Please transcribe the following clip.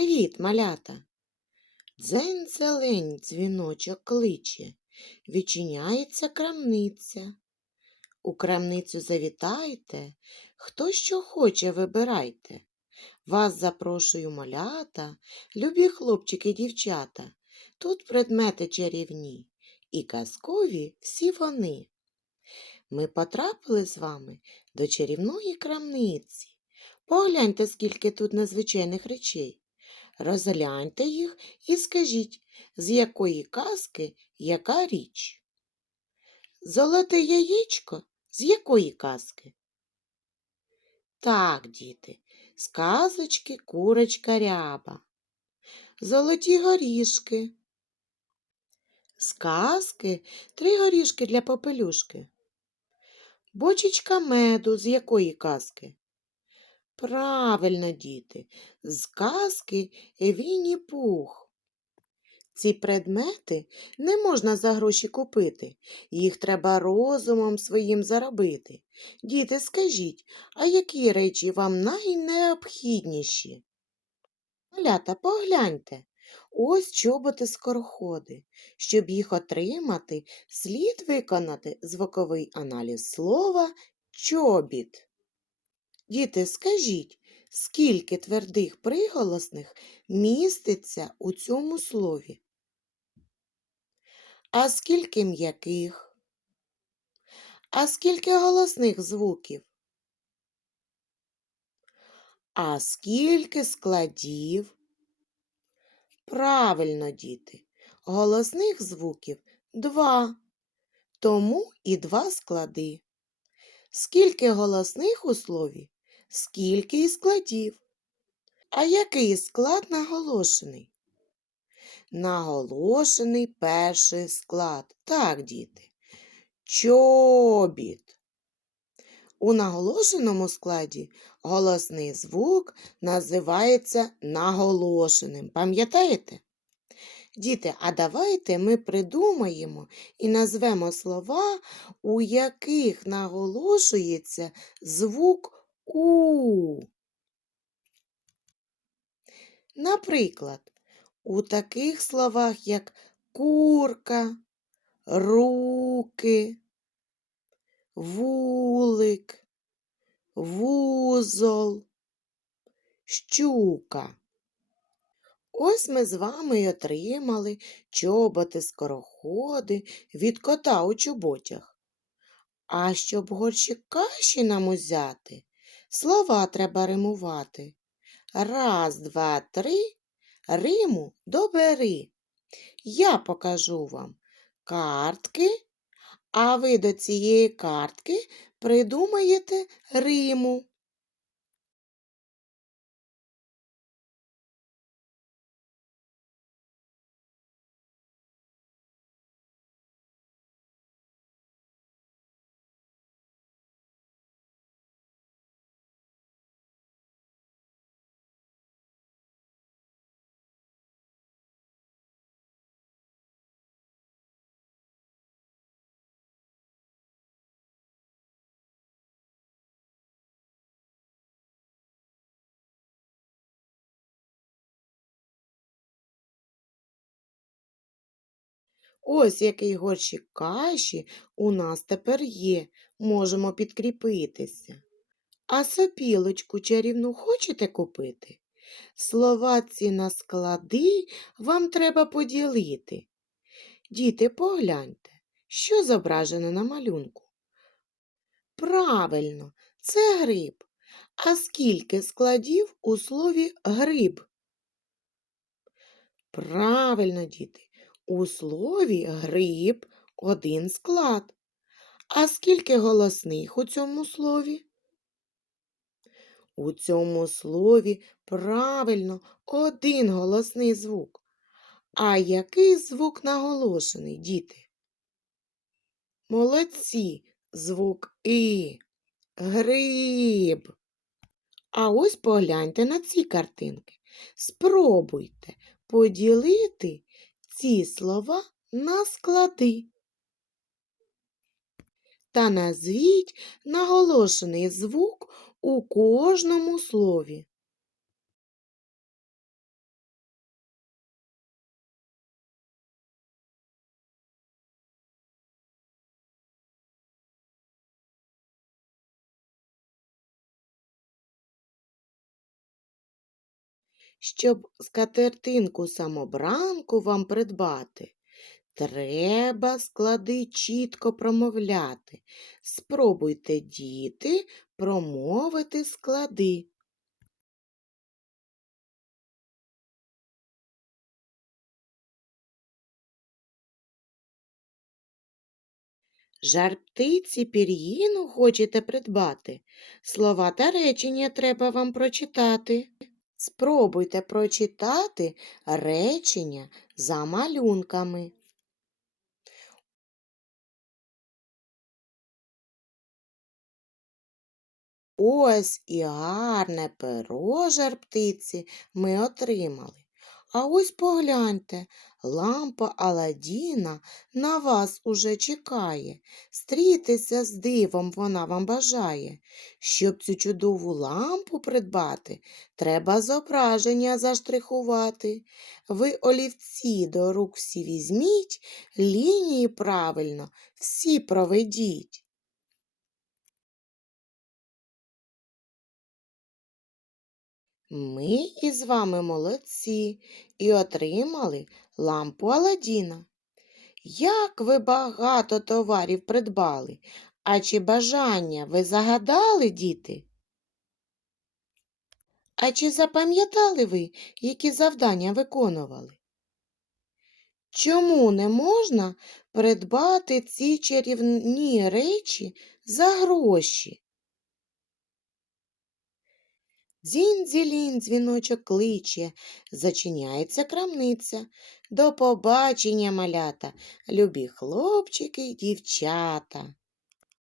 Привіт, малята! Дзень зелень дзвіночок кличе, відчиняється крамниця. У крамницю завітайте, хто що хоче, вибирайте. Вас запрошую малята, любі хлопчики дівчата. Тут предмети чарівні і казкові всі вони. Ми потрапили з вами до чарівної крамниці. Погляньте, скільки тут незвичайних речей. Розгляньте їх і скажіть, з якої казки яка річ. Золоте яєчко з якої казки? Так, діти, з казочки курочка ряба. Золоті горішки. З казки три горішки для попелюшки. Бочечка меду з якої казки? Правильно, діти, з казки Вінні Пух. Ці предмети не можна за гроші купити, їх треба розумом своїм заробити. Діти, скажіть, а які речі вам найнеобхідніші? Малята, погляньте, ось чоботи скороходи. Щоб їх отримати, слід виконати звуковий аналіз слова чобіт. Діти, скажіть, скільки твердих приголосних міститься у цьому слові? А скільки м'яких? А скільки голосних звуків? А скільки складів? Правильно, діти, голосних звуків два, тому і два склади. Скільки голосних у слові? Скільки і складів? А який склад наголошений? Наголошений перший склад. Так, діти. Чобіт. У наголошеному складі голосний звук називається наголошеним. Пам'ятаєте? Діти, а давайте ми придумаємо і назвемо слова, у яких наголошується звук У. Наприклад, у таких словах, як курка, руки, вулик, вузол, щука. Ось ми з вами й отримали чоботи скороходи від кота у чоботях. А щоб горщик каші нам узяти, слова треба римувати. Раз, два, три, риму добери. Я покажу вам картки, а ви до цієї картки придумаєте риму. Ось який горщик каші у нас тепер є, можемо підкріпитися. А сопілочку чарівну хочете купити? Слова ці на склади вам треба поділити. Діти, погляньте, що зображено на малюнку. Правильно, це гриб. А скільки складів у слові гриб? Правильно, діти, у слові гриб один склад. А скільки голосних у цьому слові? У цьому слові правильно один голосний звук. А який звук наголошений, діти? Молодці, звук І. Гриб. А ось погляньте на ці картинки. Спробуйте поділити ці слова на склади. Та назвіть наголошений звук у кожному слові. Щоб скатертинку самобранку вам придбати, треба склади чітко промовляти. Спробуйте, діти, промовити склади. Жар птиці пір'їну хочете придбати? Слова та речення треба вам прочитати. Спробуйте прочитати речення за малюнками. Ось і гарне перо птиці ми отримали. А ось погляньте, лампа Аладдіна на вас уже чекає. Стрітися з дивом вона вам бажає. Щоб цю чудову лампу придбати, треба зображення заштрихувати. Ви олівці до рук всі візьміть, лінії правильно всі проведіть. Ми із вами молодці і отримали лампу Аладдіна. Як ви багато товарів придбали, а чи бажання ви загадали, діти? А чи запам'ятали ви, які завдання виконували? Чому не можна придбати ці чарівні речі за гроші? Дзінь-дзілінь дзвіночок кличе, зачиняється крамниця. До побачення, малята, любі хлопчики й дівчата.